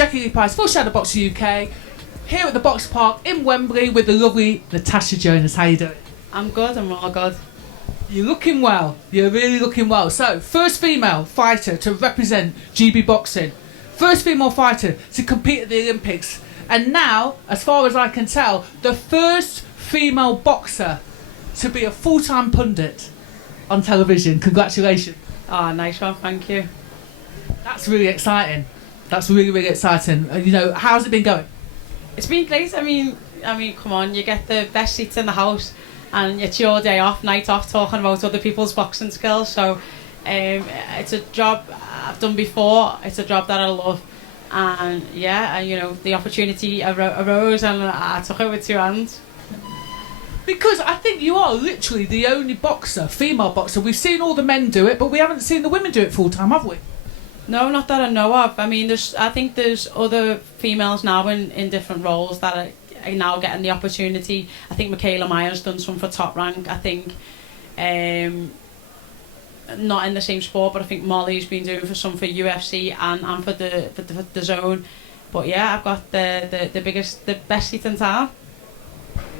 Jacqui-Lee Pryce for Shadowboxruk UK, here at the Box Park in Wembley with the lovely Natasha Jonas. How you doing? I'm good, I'm all good. You're looking well. You're really looking well. So, first female fighter to represent GB boxing. First female fighter to compete at the Olympics. And now, as far as I can tell, the first female boxer to be a full-time pundit on television. Congratulations. Oh, nice one, thank you. That's really exciting. That's really, really exciting. You know, how's it been going? It's been great. I mean, come on, you get the best seats in the house and it's your day off, night off, talking about other people's boxing skills. So it's a job I've done before. It's a job that I love. And yeah, you know, the opportunity arose and I took it with two hands. Because I think you are literally the only boxer, female boxer. We've seen all the men do it, but we haven't seen the women do it full time, have we? No, not that I know of. I mean, I think there's other females now in different roles that are now getting the opportunity. I think Michaela Myers done some for Top Rank. I think not in the same sport, but I think Molly's been doing some for UFC and for the Zone. But yeah, I've got the best seat in town.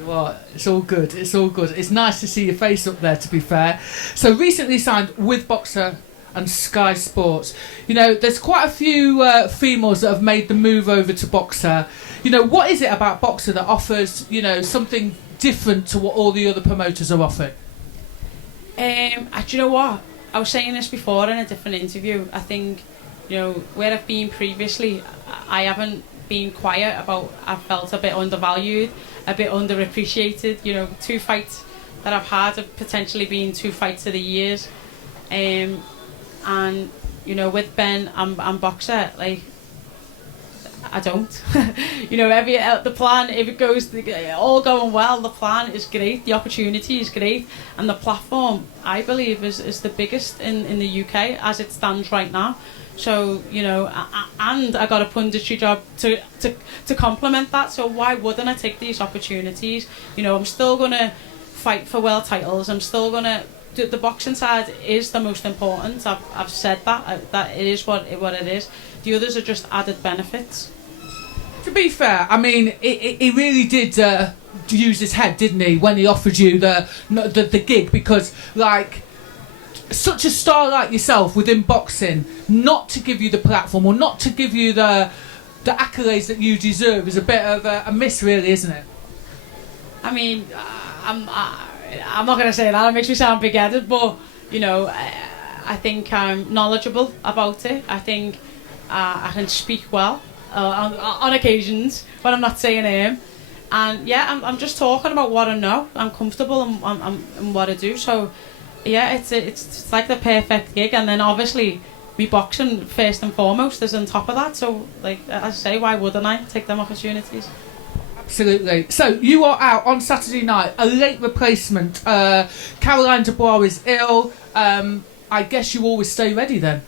Well, it's all good. It's all good. It's nice to see your face up there, to be fair. So recently signed with Boxer and Sky Sports. You know, there's quite a few females that have made the move over to Boxer. You know, what is it about Boxer that offers, you know, something different to what all the other promoters are offering? Do you know what? I was saying this before in a different interview. I think, you know, where I've been previously, I haven't been quiet about, I felt a bit undervalued, a bit underappreciated. You know, 2 fights that I've had have potentially been 2 fights of the years. And you know, with Ben and Boxer, like, I don't. You know, the plan, if it goes all going well, the plan is great, the opportunity is great, and the platform, I believe, is the biggest in the UK as it stands right now. So, you know, and I got a punditry job to complement that, so why wouldn't I take these opportunities? You know, I'm still going to fight for world titles, I'm still going to... The boxing side is the most important. I've said that it is what it is. The others are just added benefits. To be fair, I mean, he really did use his head, didn't he, when he offered you the gig? Because, like, such a star like yourself within boxing, not to give you the platform or not to give you the accolades that you deserve is a bit of a miss, really, isn't it? I mean, I'm not going to say that, it makes me sound big-headed, but, you know, I think I'm knowledgeable about it. I think I can speak well on occasions when I'm not saying and yeah, I'm just talking about what I know. I'm comfortable in what I do, so yeah, it's like the perfect gig. And then obviously me boxing first and foremost is on top of that, so like as I say, why wouldn't I take them opportunities? Absolutely. So you are out on Saturday night, a late replacement. Caroline Dubois is ill. I guess you always stay ready then.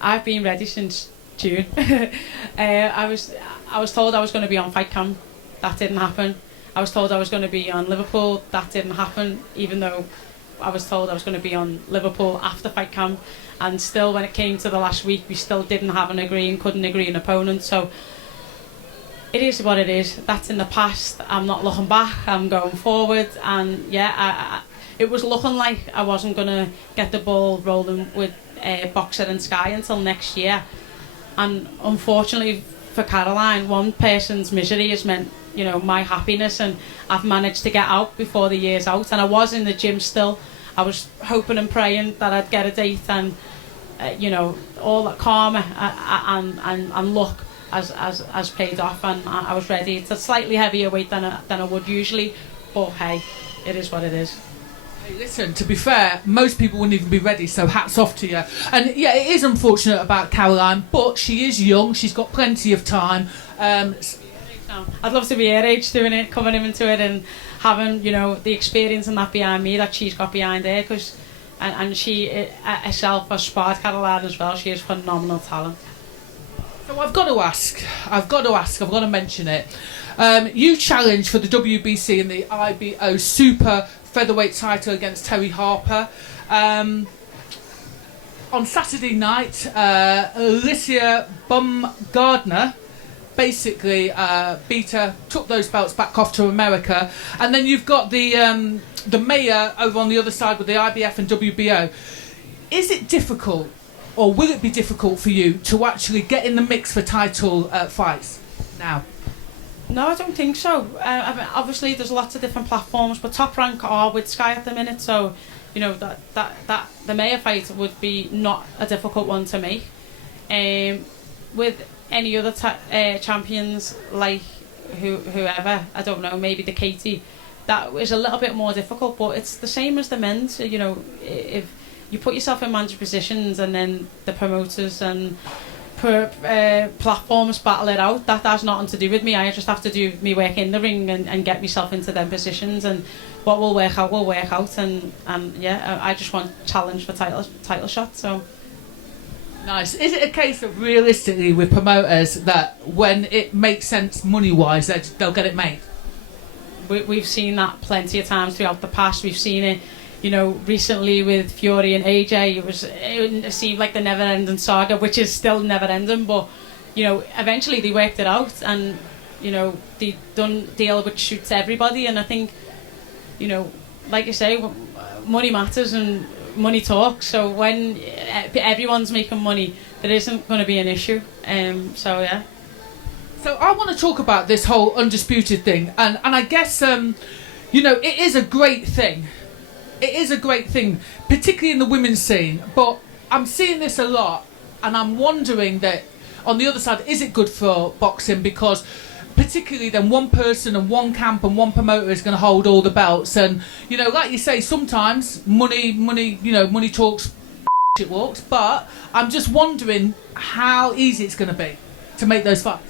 I've been ready since June. I was told I was going to be on Fight Camp. That didn't happen. I was told I was going to be on Liverpool. That didn't happen, even though I was told I was going to be on Liverpool after Fight Camp. And still, when it came to the last week, we still couldn't agree an opponent. So it is what it is. That's in the past. I'm not looking back. I'm going forward. And yeah, it was looking like I wasn't going to get the ball rolling with Boxer and Sky until next year. And unfortunately for Caroline, one person's misery has meant, you know, my happiness, and I've managed to get out before the year's out. And I was in the gym still. I was hoping and praying that I'd get a date, and you know, all that karma and luck has paid off, and I was ready. It's a slightly heavier weight than I would usually, but hey, it is what it is. Hey, listen, to be fair, most people wouldn't even be ready, so hats off to you. And yeah, it is unfortunate about Caroline, but she is young, she's got plenty of time. I'd love to be her age doing it, coming into it and having, you know, the experience and that behind me that she's got behind her, because and she herself has sparred Caroline as well. She is phenomenal talent. So I've got to mention it. You challenged for the WBC and the IBO Super Featherweight title against Terry Harper. on Saturday night, Alicia Baumgardner basically beat her, took those belts back off to America, and then you've got the mayor over on the other side with the IBF and WBO. Is it difficult, or will it be difficult for you to actually get in the mix for title fights now? No, I don't think so. I mean, obviously, there's lots of different platforms, but Top Rank are with Sky at the minute, so you know that the mayor fight would be not a difficult one to make. With any other champions like whoever, I don't know, maybe the Katie, that is a little bit more difficult, but it's the same as the men's. You know, if you put yourself in manager positions and then the promoters and platforms battle it out, that has nothing to do with me. I just have to do me work in the ring and get myself into them positions, and what will work out will work out, and yeah, I just want challenge for title shot. So nice. Is it a case of realistically with promoters that when it makes sense money wise they'll get it made? We've seen that plenty of times throughout the past. We've seen it, you know, recently with Fury and AJ. It seemed like the never-ending saga, which is still never-ending. But you know, eventually they worked it out, and you know, they done deal which suits everybody. And I think, you know, like you say, money matters and money talks. So when everyone's making money, there isn't going to be an issue. So yeah. So I want to talk about this whole Undisputed thing, and I guess you know, it is a great thing. It is a great thing, particularly in the women's scene, but I'm seeing this a lot, and I'm wondering that on the other side, is it good for boxing? Because particularly then one person and one camp and one promoter is going to hold all the belts, and you know, like you say, sometimes money, you know, money talks, it walks, but I'm just wondering how easy it's going to be to make those fights.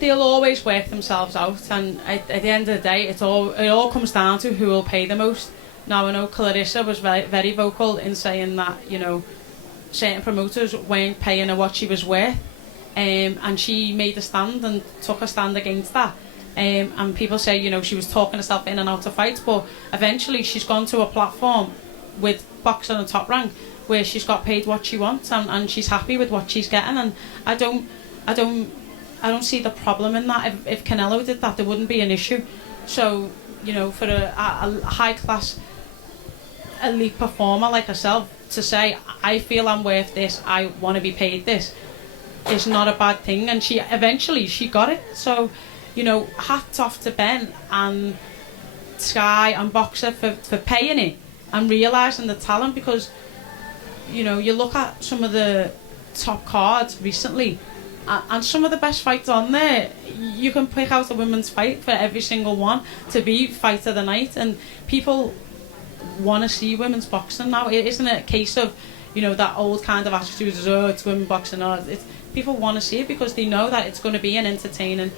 They'll always work themselves out, and at the end of the day, it all comes down to who will pay the most. Now, I know Clarissa was very, very vocal in saying that, you know, certain promoters weren't paying her what she was worth, and she made a stand and took a stand against that. And people say, you know, she was talking herself in and out of fights, but eventually she's gone to a platform with boxing and Top Rank where she's got paid what she wants, and she's happy with what she's getting, and I don't see the problem in that. If Canelo did that, there wouldn't be an issue. So, you know, for a high-class elite performer like herself to say, I feel I'm worth this, I want to be paid this, is not a bad thing. And she got it. So, you know, hats off to Ben and Sky and Boxer for paying it and realising the talent, because, you know, you look at some of the top cards recently, and some of the best fights on there, you can pick out a women's fight for every single one to be fight of the night, and people want to see women's boxing now. It isn't a case of, you know, that old kind of attitude as, oh, it's women's boxing. Or people want to see it because they know that it's going to be an entertaining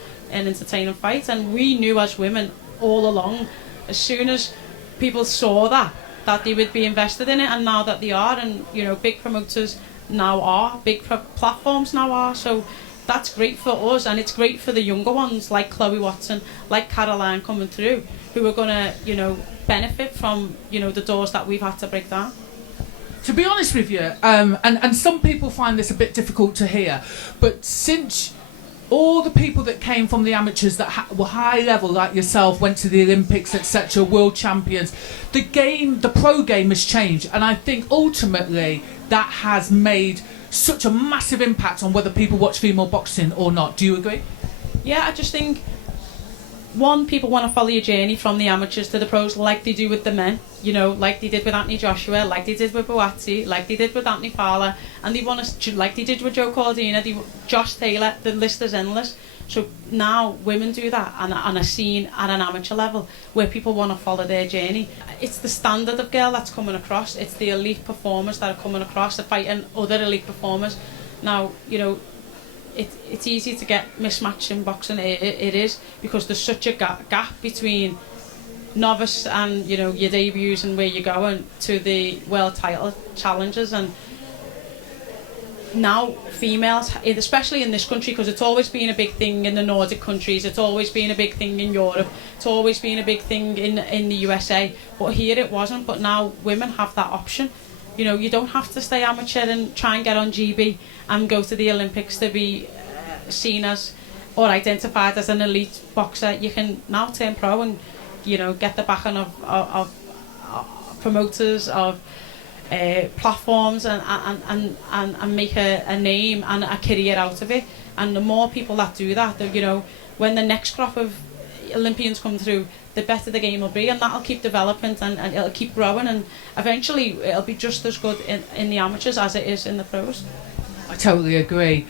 fight, and we knew as women all along, as soon as people saw that they would be invested in it, and now that they are, and you know, big promoters now are, big platforms now are, so that's great for us, and it's great for the younger ones like Chloe Watson, like Caroline coming through, who are going to, you know, benefit from, you know, the doors that we've had to break down. To be honest with you, and some people find this a bit difficult to hear, but since all the people that came from the amateurs that were high level like yourself, went to the Olympics, etc., world champions, the pro game has changed, and I think ultimately that has made such a massive impact on whether people watch female boxing or not. Do you agree? Yeah, I just think, one, people want to follow your journey from the amateurs to the pros like they do with the men, you know, like they did with Anthony Joshua, like they did with Wyatt, like they did with Anthony Fowler, and they want to, like they did with Joe Cordina, Josh Taylor, the list is endless. So now women do that and are seen at an amateur level where people want to follow their journey. It's the standard of girl that's coming across, it's the elite performers that are coming across, they're fighting other elite performers. Now, you know, it's easy to get mismatched in boxing, it is, because there's such a gap between novice and, you know, your debuts and where you're going to the world title challenges. And now females, especially in this country, because it's always been a big thing in the Nordic countries, it's always been a big thing in Europe, it's always been a big thing in the USA, but here it wasn't. But now women have that option You know, you don't have to stay amateur and try and get on GB and go to the Olympics to be seen as or identified as an elite boxer. You can now turn pro and, you know, get the backing of promoters, of platforms, and make a name and a career out of it. And the more people that do that, you know, when the next crop of Olympians come through, the better the game will be, and that'll keep developing and it'll keep growing, and eventually it'll be just as good in the amateurs as it is in the pros. I totally agree.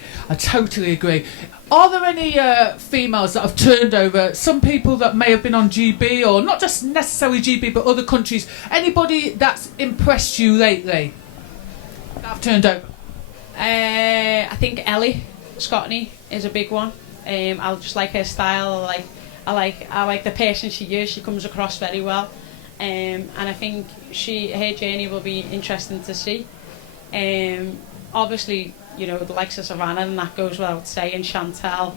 Are there any females that have turned over? Some people that may have been on GB, or not just necessarily GB, but other countries. Anybody that's impressed you lately that have turned over? I think Ellie Scottney is a big one. I just like her style. I like the person she is. She comes across very well, and I think her journey will be interesting to see. Obviously, you know, the likes of Savannah, and that goes without saying, Chantelle,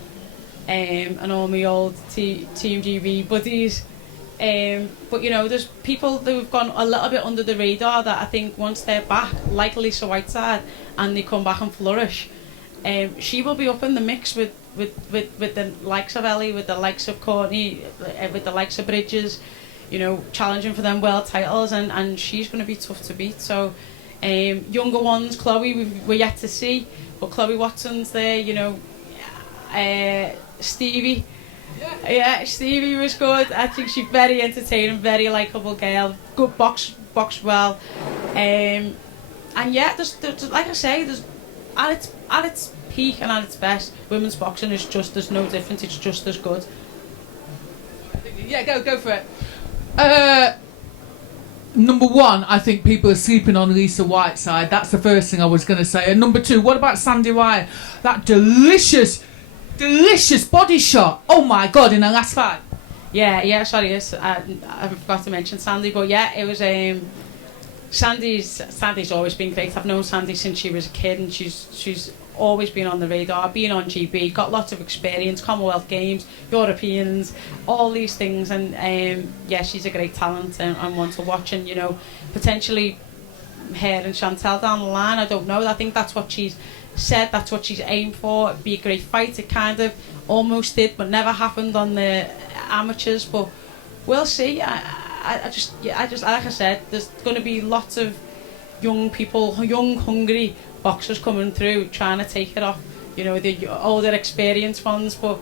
and all my old Team GB buddies. But you know, there's people that have gone a little bit under the radar that I think once they're back, like Lisa Whiteside, and they come back and flourish, she will be up in the mix with the likes of Ellie, with the likes of Courtney, with the likes of Bridges, you know, challenging for them world titles, and she's going to be tough to beat. So younger ones, Chloe, we're yet to see, but Chloe Watson's there, you know. Stevie, yeah, Stevie was good. I think she's very entertaining, very likeable girl, good box well, and yeah, there's like I say, there's at its peak and at its best, women's boxing is just, there's no difference, it's just as good. Yeah, go for it. Number one, I think people are sleeping on Lisa Whiteside. That's the first thing I was going to say. And number two, what about Sandy Wyatt? That delicious body shot. Oh my God, in her last fight. Yeah, sorry, yes, I forgot to mention Sandy, but yeah, it was Sandy's always been great. I've known Sandy since she was a kid, and she's always been on the radar, been on GB, got lots of experience, Commonwealth Games, Europeans, all these things, and yeah, she's a great talent and one to watch, and you know, potentially her and Chantelle down the line, I don't know, I think that's what she's said, that's what she's aimed for. It'd be a great fight. It kind of almost did, but never happened on the amateurs, but we'll see. I just like I said, there's going to be lots of young people, young hungry boxers coming through trying to take it off, you know, the older experienced ones, but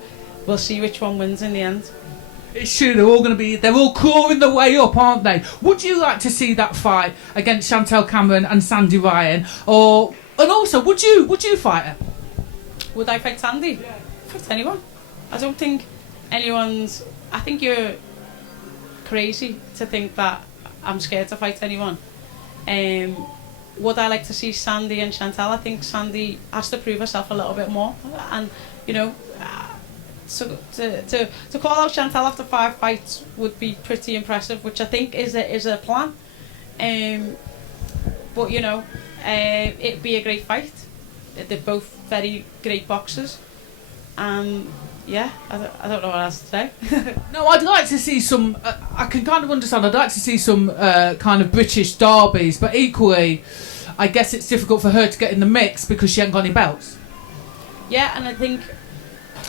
we'll see which one wins in the end. It's true, they're all clawing the way up, aren't they? Would you like to see that fight against Chantelle Cameron and Sandy Ryan, and also would you fight her? Would I fight Sandy? Yeah. Fight anyone. I don't think anyone's, I think you're crazy to think that I'm scared to fight anyone. Would I like to see Sandy and Chantelle? I think Sandy has to prove herself a little bit more, and you know, so to call out Chantelle after 5 fights would be pretty impressive, which I think is a plan. But you know, it'd be a great fight. They're both very great boxers, and yeah, I don't know what else to say. No, I'd like to see some. I can kind of understand. I'd like to see some kind of British derbies, but equally, I guess it's difficult for her to get in the mix because she hasn't got any belts. Yeah, and I think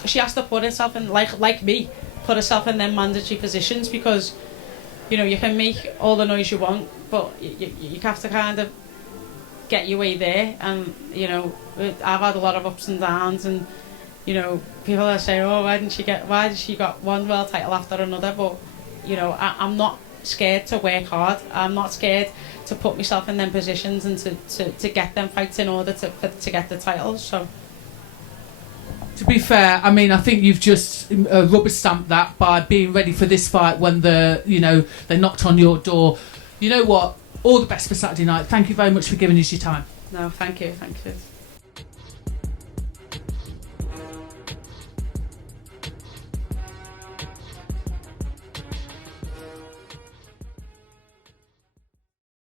she has to put herself in, like me, put herself in them mandatory positions, because you know, you can make all the noise you want, but you have to kind of get your way there. And you know, I've had a lot of ups and downs, and you know, people are saying, oh, why did she got one world title after another? But you know, I'm not scared to work hard. I'm not scared to put myself in them positions and to get them fights in order to get the titles. So, to be fair, I mean, I think you've just rubber stamped that by being ready for this fight when they knocked on your door. You know what? All the best for Saturday night. Thank you very much for giving us your time. No, thank you.